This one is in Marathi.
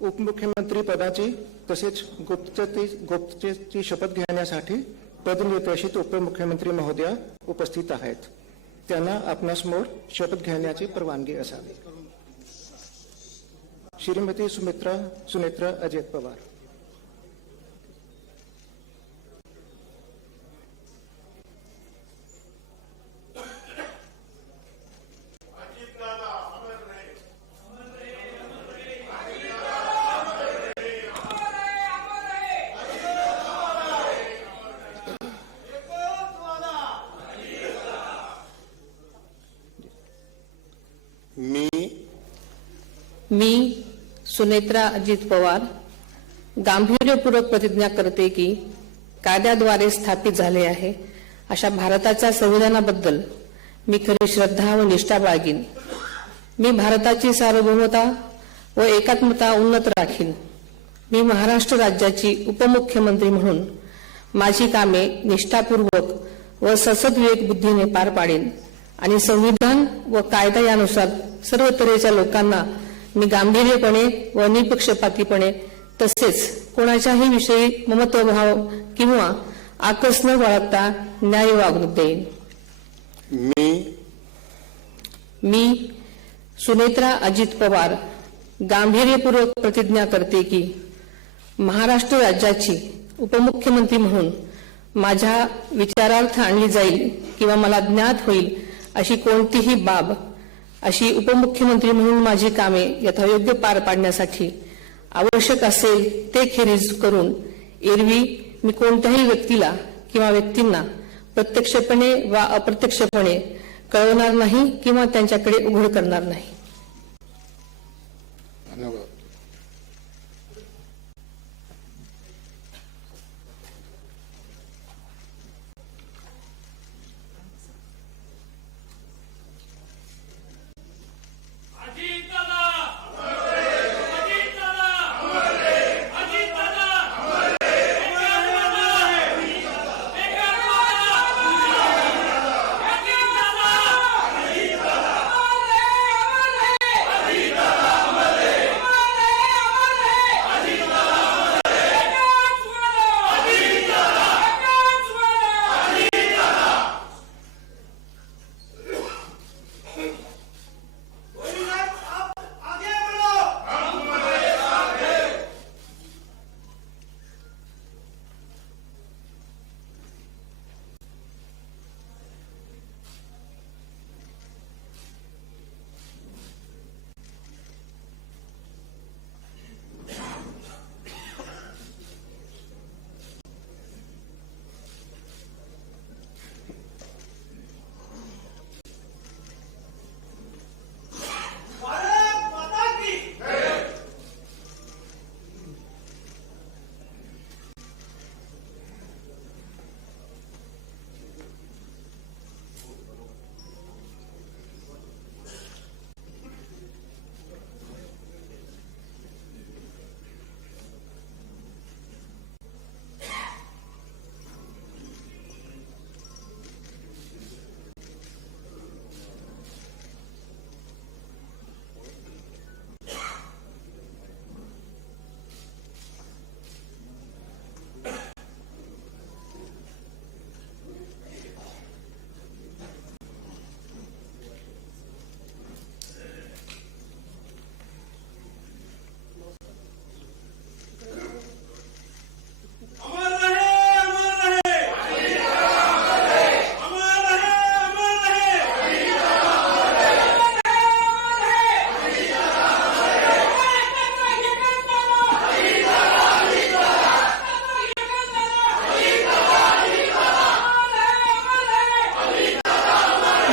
उपमुख्यमंत्री पदाची तसेच गुप्ततेची शपथ घेण्यासाठी पदनिर्देशित उपमुख्यमंत्री महोदया उपस्थित आहेत. त्यांना आपणासमोर शपथ घेण्याची परवानगी असावी. श्रीमती सुनेत्रा अजित पवार. मी सुनेत्रा अजित पवार गांभीर्यपूर्वक प्रतिज्ञा करते की कायद्याद्वारे स्थापित झाले आहे अशा भारताच्या संविधानाबद्दल मी खरी श्रद्धा व निष्ठा बाळगीन. मी भारताची सार्वभौमता व एकात्मता उन्नत राखीन. मी महाराष्ट्र राज्याची उपमुख्यमंत्री म्हणून माझी कामे निष्ठापूर्वक व ससद्विवेक बुद्धीने पार पाडेन आणि संविधान व कायदा यानुसार सर्व तऱ्हेच्या लोकांना मी गांभीर्यपणे व निपक्षपातीपणे तसेच कोणाच्याही विषयी ममत्वभाव किंवा आकस न बाळगता न्याय वागणूक देईन. मी सुनेत्रा अजित पवार गांभीर्यपूर्वक प्रतिज्ञा करते की महाराष्ट्र राज्याची उपमुख्यमंत्री म्हणून माझ्या विचारार्थ आणली जाईल किंवा मला ज्ञात होईल अशी कोणतीही बाब अशी उपमुख्यमंत्री म्हणून माझी कामे यथायोग्य पार पाडण्यासाठी आवश्यक असेल ते खेरीज करून एरवी मी कोणत्याही व्यक्तीला किंवा व्यक्तींना प्रत्यक्षपणे वा अप्रत्यक्षपणे कळवणार नाही किंवा त्यांच्याकडे उघड करणार नाही. धन्यवाद.